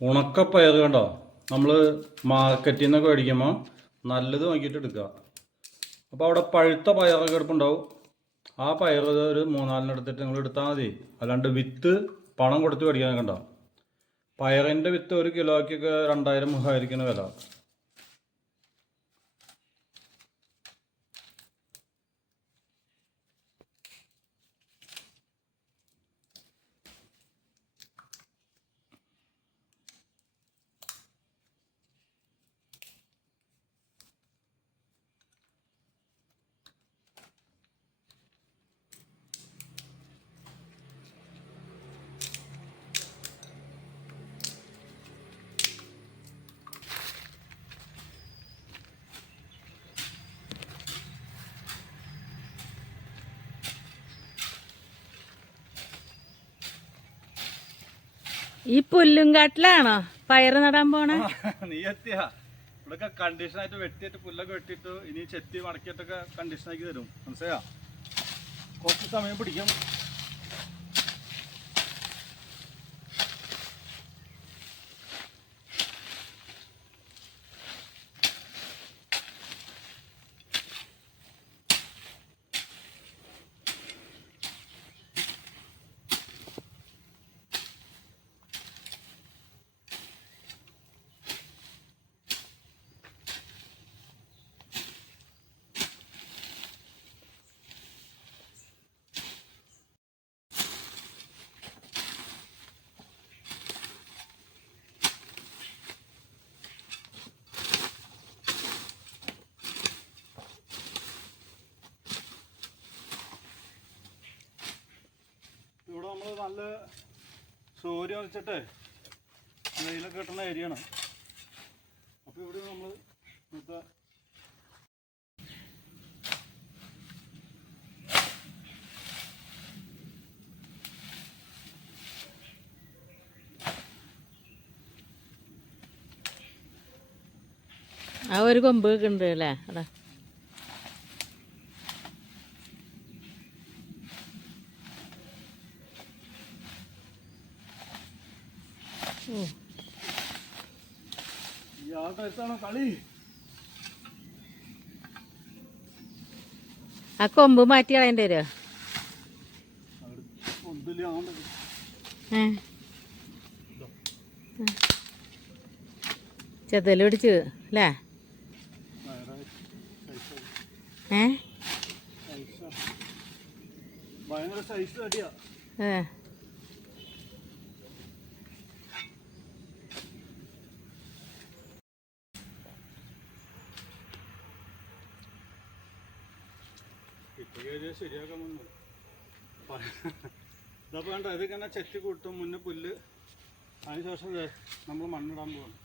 ഉണക്കപ്പയർ കണ്ടോ? നമ്മൾ മാർക്കറ്റിൽ നിന്നൊക്കെ മേടിക്കുമ്പോൾ നല്ലത് വാങ്ങിയിട്ട് എടുക്കുക. അപ്പോൾ അവിടെ പഴുത്ത പയറൊക്കെ എടുപ്പുണ്ടാവും ആ പയർ ഒരു മൂന്നാലിന് എടുത്തിട്ട് നിങ്ങൾ എടുത്താൽ മതി. അല്ലാണ്ട് വിത്ത് പണം കൊടുത്ത് മേടിക്കാൻ കണ്ടോ? പയറിന്റെ വിത്ത് ഒരു കിലോയ്ക്കൊക്കെ രണ്ടായിരം മൂവായിരിക്കുന്ന വില. ഈ പുല്ലും കാട്ടിലാണോ പയറ് നടാൻ പോണേ? നീ എത്തിയ. കണ്ടീഷൻ ആയിട്ട് വെട്ടിയിട്ട് പുല്ലൊക്കെ വെട്ടിട്ട് ഇനി ചെത്തി മടക്കിയിട്ടൊക്കെ കണ്ടീഷനാക്കി തരും. മനസ്സിലാ കുറച്ച് സമയം പിടിക്കും ഇവിടെ നല്ല സൂര്യ വെച്ചിട്ട് വെയിലൊക്കെ കിട്ടുന്ന ഏരിയയാണ് അപ്പോൾ ഇവിടെ നമ്മൾ ഇന്നത്തെ ആ ഒരു കൊമ്പ് ഉണ്ട് അല്ലേ? അതാ. ആൾക്കാരത്താണോ കളി? ആ കൊമ്പ് മാറ്റി കളയേണ്ടി വരുമോ ചെതൽ പിടിച്ചു അല്ലേ? ഏ? ഭയങ്കര സൈസ് അടിയാ ഏ. ശരിയാക്കാൻ വന്നു ഇതപ്പോ വേണ്ട ഇതിങ്ങനെ ചെത്തി കൂട്ടും മുന്നേ പുല്ല്. അതിനുശേഷം നമ്മൾ മണ്ണിടാൻ പോകണം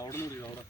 അവിടെ നിന്ന് അവിടെ.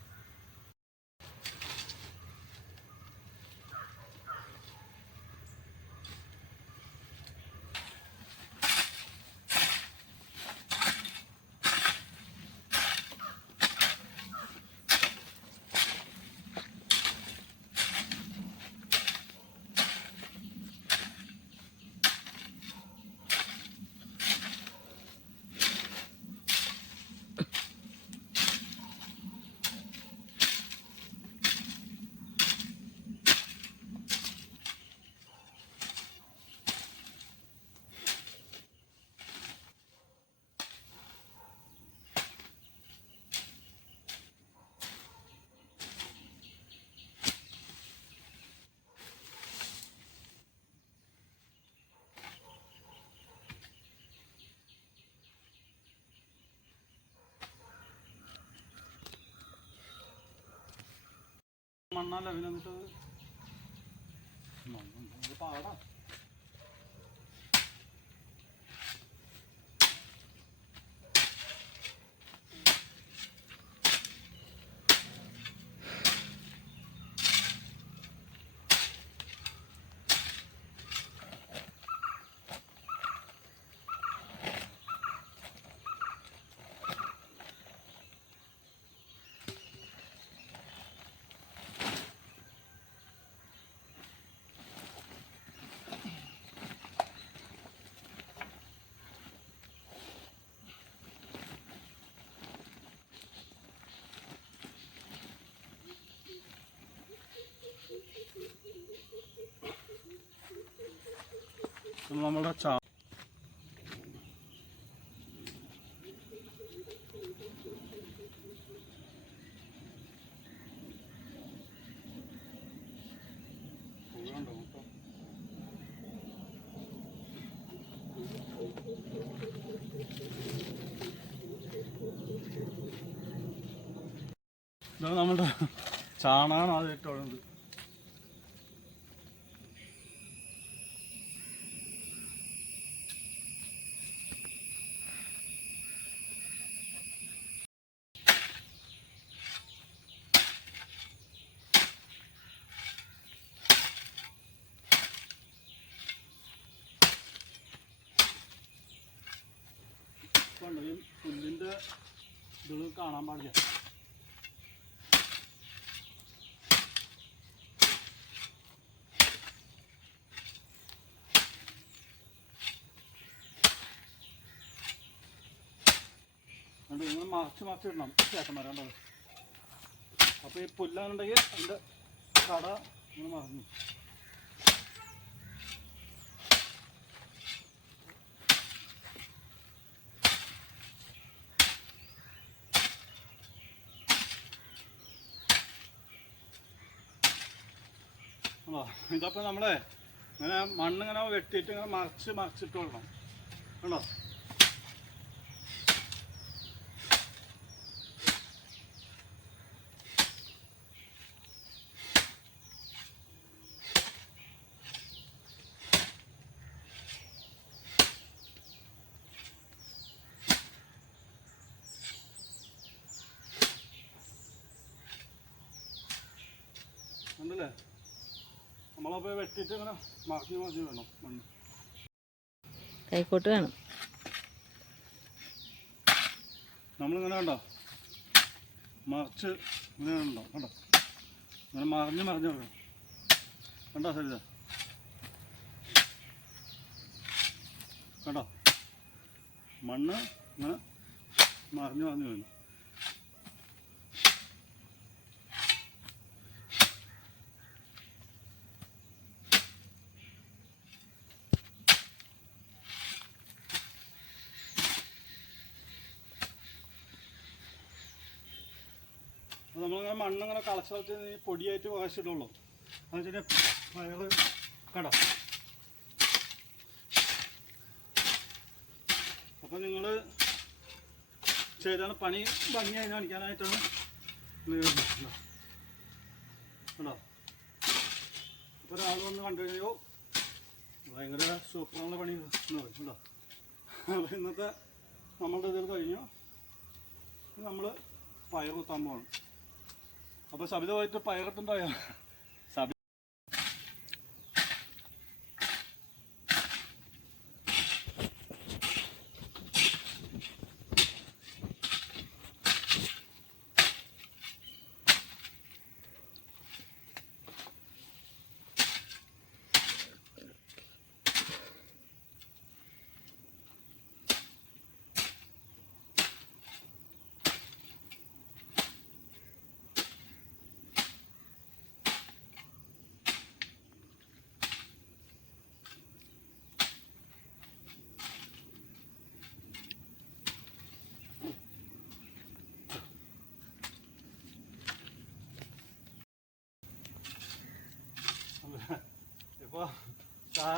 മണ്ണല്ല പിന്നെ പാടാ. നമ്മുടെ ചാ ഇതാണ് നമ്മുടെ ചാണാണ് ആദ്യമായിട്ട് ഇട്ടുള്ളത് കണ്ടോ ഈ പുല്ലിന്റെ ഇത് കാണാൻ പാടില്ല. അതുകൊണ്ട് നിങ്ങൾ മറച്ച് മറച്ച് ഇടണം. ചേട്ടന്മാരെ കണ്ടത് അപ്പോൾ ഈ പുല്ലാന്നുണ്ടെങ്കിൽ അതിന്റെ കട നിങ്ങൾ മറന്നു ഇതപ്പോൾ നമ്മളെ ഇങ്ങനെ മണ്ണ് ഇങ്ങനെ വെട്ടിയിട്ട് ഇങ്ങനെ മറിച്ച് മറിച്ചിട്ട് കൊടുക്കണം. കണ്ടോ ഉണ്ടല്ലേ? നമ്മളപ്പോൾ വെട്ടിയിട്ട് ഇങ്ങനെ മാറ്റി മാറ്റി വേണം. മണ്ണ് കൈക്കോട്ട് വേണം. നമ്മളിങ്ങനെ കണ്ടോ? മറിച്ച് ഇങ്ങനെ കണ്ടോ? കണ്ടോ? ഇങ്ങനെ മറിഞ്ഞ് മറിഞ്ഞ് വെക്കണം. കണ്ടോ സരിത കണ്ടോ? മണ്ണ് ഇങ്ങനെ മറിഞ്ഞ് മറിഞ്ഞ് വേണം അപ്പോൾ ഇങ്ങനെ കളച്ച് കളച്ച് പൊടിയായിട്ട് വാശിടുള്ളൂ. എന്ന് വെച്ചാൽ പയർ കട. അപ്പോൾ നിങ്ങൾ ചെയ്താണ് പണി ഭംഗിയായി കാണിക്കാനായിട്ടാണ് കേട്ടോ അപ്പോൾ ഒരാൾ വന്ന് കണ്ടു കഴിഞ്ഞോ ഭയങ്കര സൂപ്പറാണ് പണി കേട്ടോ അപ്പോൾ ഇന്നത്തെ നമ്മളുടെ ഇതിൽ കഴിഞ്ഞു. നമ്മൾ പയർ കുത്താൻ പോകണം അപ്പോൾ സബിത പോയിട്ട് പയറിട്ടുണ്ടായോ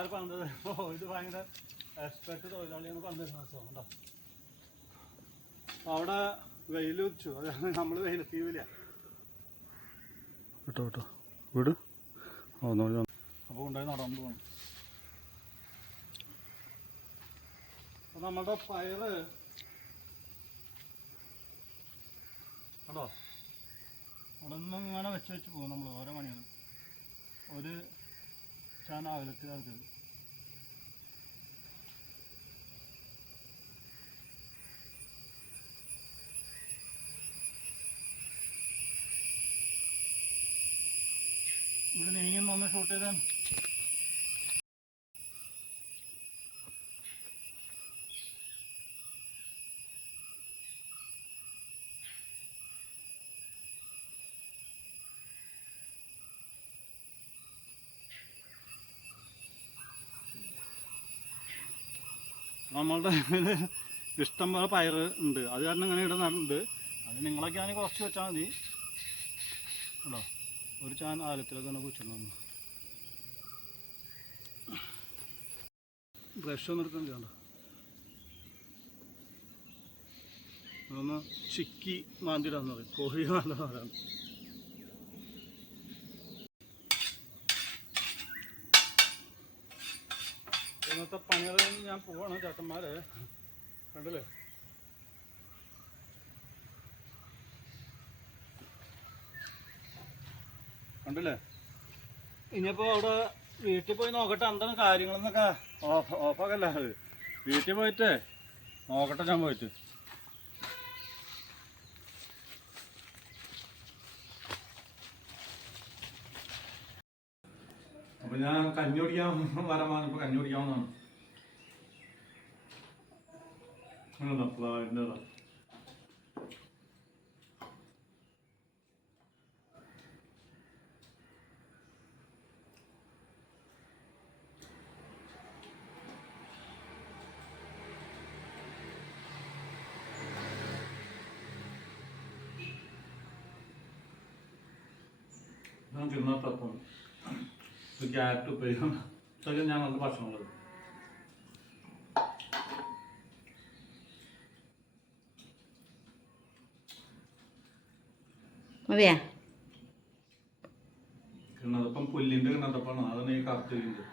സാറ് പറഞ്ഞത് ഇത് ഭയങ്കര എക്സ്പെർട്ട് തൊഴിലാളിയാണ് പറഞ്ഞത് കേട്ടോ അവിടെ വെയിൽ വെച്ചു അതാണ് നമ്മൾ വെയിൽ തീവില്ല. കേട്ടോ കേട്ടോ വീട്. അപ്പോൾ കൊണ്ടുപോയി നടന്നു പോകണം അപ്പം നമ്മളുടെ പയറ് കേട്ടോ അവിടെ നിന്ന് ഇങ്ങനെ വെച്ച് വെച്ച് പോകും നമ്മൾ ഓരോ മണികൾ ഒരു ചാന അകലത്തിൽ അത് ഇവിടെ നീങ്ങി them. നമ്മളുടെ ഇഷ്ടം പോലെ പയർ ഉണ്ട്. അത് കാരണം ഇങ്ങനെ ഇവിടെ നടന്നുണ്ട് അത് നിങ്ങളൊക്കെ ആണെങ്കിൽ കുറച്ച് വെച്ചാൽ മതി. കേട്ടോ ഒരു ചാൻ ആലത്തിലൊക്കെ തന്നെ ബ്രഷ് ഒന്നും എടുക്കാൻ ചെയ്യണ്ട ഒന്ന് ചിക്കി മാന്തിടാന്ന് പറയും. കോഴി നല്ല പറയാം ഇന്നത്തെ പണികളിൽ ഞാൻ പോവാണ് ചേട്ടന്മാരെ. കണ്ടില്ലേ? കണ്ടില്ലേ? ഇനിയിപ്പോ അവിടെ വീട്ടിൽ പോയി നോക്കട്ടെ എന്താണ് കാര്യങ്ങളെന്നൊക്കെ ഓഫ് ഓഫാക്കല്ല അത്? വീട്ടിൽ പോയിട്ട് നോക്കട്ടെ ഞാൻ പോയിട്ട്. അപ്പൊ ഞാൻ കഞ്ഞി കുടിക്കാൻ വരാൻ പറഞ്ഞപ്പോ കഞ്ഞി കുടിക്കാവുന്നതാണ്. അങ്ങനെയല്ല, ഞാൻ തിന്നാത്തപ്പം ഇത് ക്യാരറ്റ് ഉപ്പേരി ഇതൊക്കെ ഞാൻ നല്ല ഭക്ഷണമുള്ളത് മതിയാ? കിണ്ണതപ്പം പുല്ലിന്റെ കിണ്ണത്തപ്പാണ് അതാണ് ഈ കറുത്തിരിക്കുന്നത്